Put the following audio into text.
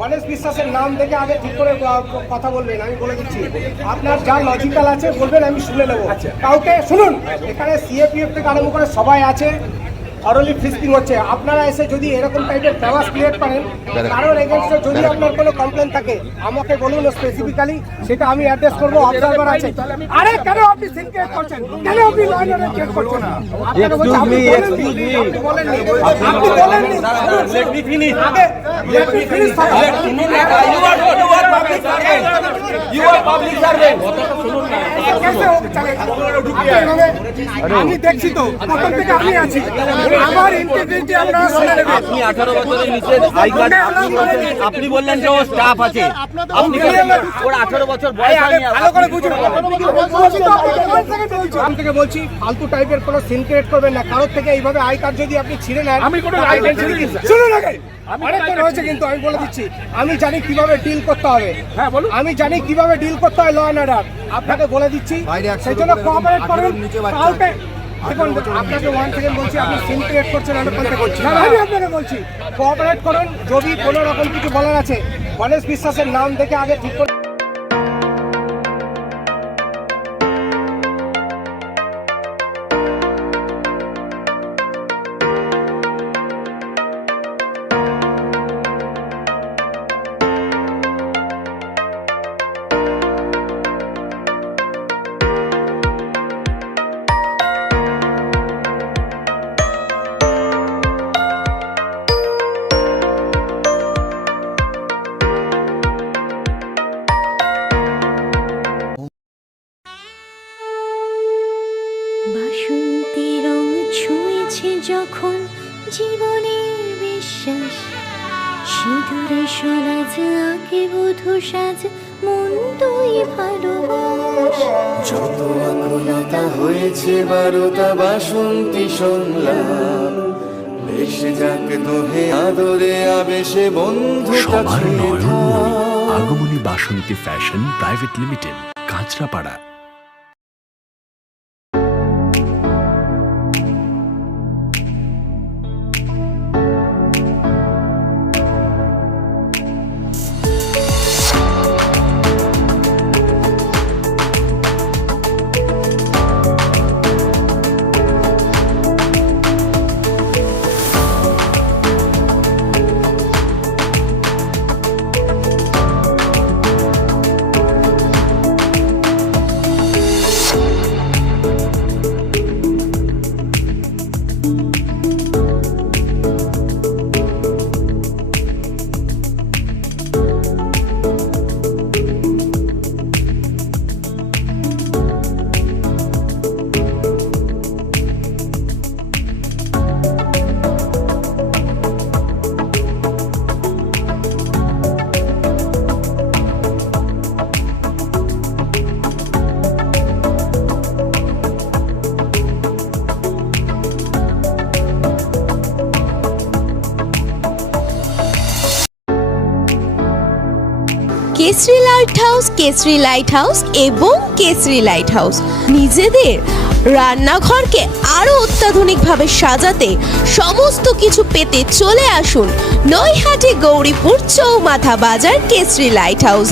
গণেশ বিশ্বাসের নাম দেখে আগে ঠিক করে কথা বলবেন, আমি বলে দিচ্ছি। আপনার যা লজিক্যাল আছে বলবেন, আমি শুনে নেবো। কাউকে শুনুন, এখানে সিএপিএফ থেকে আরম্ভ করে সবাই আছে, অরলি ফিস্টিং হচ্ছে। আপনারা এসে যদি এরকম টাইপের ফেমাস ক্রিয়েট করেন, কারোর এগেনস্টে যদি আপনার কোনো কমপ্লেন থাকে আমাকে বলুন স্পেসিফিক্যালি, সেটা আমি অ্যাড্রেস করবো। অবজারভার আছে। আরে কেন আপনি সিন ক্রিয়েট করছেন? কেন আপনি লাইনারে ক্রিয়েট করছেন? আপনাকে বলছি, আপনি বলেননি। আপনি বলেননি। Let me finish. আগে let me finish. You are public servant. কথাটা শুনুন না। कैसे हो चलेगा? আমি দেখছি তো, প্রথম থেকে আমি আছি। আমার ইন্টিগ্রিটি আপনারা শুনে নেবেন। আপনি 18 বছরের নিচে আই কার্ড আপনি বললেন যে ও স্টাফ আছে, আপনি ওর 18 বছর বয়স হয়নি। ভালো করে বুঝুন। আমি থেকে বলছি, ফালতু টাইপের কোনো সিন ক্রিয়েট করবেন না। কারোর থেকে এইভাবে আই কার্ড যদি আপনি ছিঁড়ে নেন, আমি কোনো রাইট ছিঁড়ে দিই। শুনুন আগে, অনেকক্ষণ হয়েছে কিন্তু আমি বলে দিচ্ছি, আমি জানি কিভাবে ডিল করতে হবে। হ্যাঁ বলুন। আমি জানি কিভাবে ডিল করতে হয় ল অ্যান্ড অর্ডার, আপনাকে বলে দিচ্ছি। সেই জন্য কোঅপারেট করুন। কাউকে দেখুন, আপনাকে 1 সেকেন্ড বলছি, আপনি সিন ক্রিয়েট করছেন, আমি আপনাকে বলছি কোঅপারেট করুন। যদি কোনো রকম কিছু বলার আছে, গণেশ বিশ্বাসের নাম দেখে আগে ঠিক করে। বাসন্তী রং ছুঁয়েছে যখন জীবনের বিশ্বাস, সিঁদুরে সলাজ আঁকে বধূ সাজ, মন তুই ভালোবাস। যত আকুলতা হয়েছে বারোটা বাসন্তী সংলাপ, বেশে যাক দোহে আদরে আবেশে বন্ধু সবার নয়নমণি Agamani Basanti fashion private limited, Kanchrapara. Kesari light house, Kesari light house এবং কেসরি লাইট হাউস নিজেদের রান্নাঘরকে আরো অত্যাধুনিকভাবে সাজাতে, সমস্ত কিছু পেতে চলে আসুন নৈহাটি গৌরীপুর চৌমাথা বাজার কেসরি লাইট হাউস।